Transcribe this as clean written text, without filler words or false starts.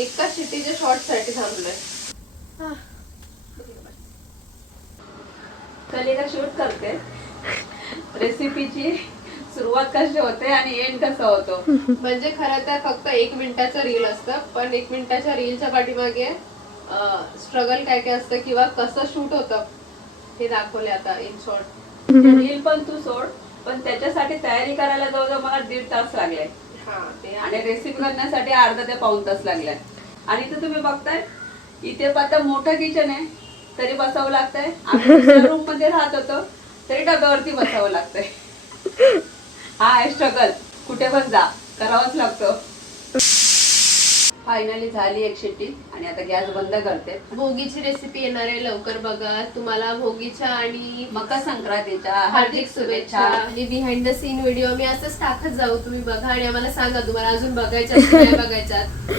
एका शिट्टीच्या शॉर्ट साठी थांबलोय. कलिका शूट करते रेसिपीची सुरुवात कशी होते आणि एंड कसा होतो. म्हणजे खरं तर फक्त 1 मिनिटाचं रील असतं, पण 1 मिनिटाच्या रीलच्या पाठीमागे स्ट्रगल काय काय असतं किंवा कसं शूट होतं हे दाखवले आता इन शॉर्ट. रील पण तू सोड, पण त्याच्यासाठी तयारी करायला जवळजवळ मला 1.5 तास लागलाय आणि रेसिपी करण्यासाठी अर्धा ते पाऊण तास लागलाय. आणि इथं तुम्ही बघताय इथे आता मोठं किचन आहे तरी बसावं लागतंय. आम्ही रूम मध्ये राहत होतो तरी डब्यावरती बसावं लागतंय. हा आहे स्ट्रगल. कुठे पण जा करावंच लागतं. फायनली झाली एक शिट्टी आणि आता गॅस बंद करते. भोगीची रेसिपी येणार आहे, लवकर बघा. तुम्हाला भोगीच्या आणि मकर संक्रांतीच्या हार्दिक शुभेच्छा. आणि बिहाइंड द सीन व्हिडिओ मी असंच टाकत जाऊ, तुम्ही बघा आणि आम्हाला सांगा तुम्हाला अजून बघायच्यात की नाही बघायच्यात.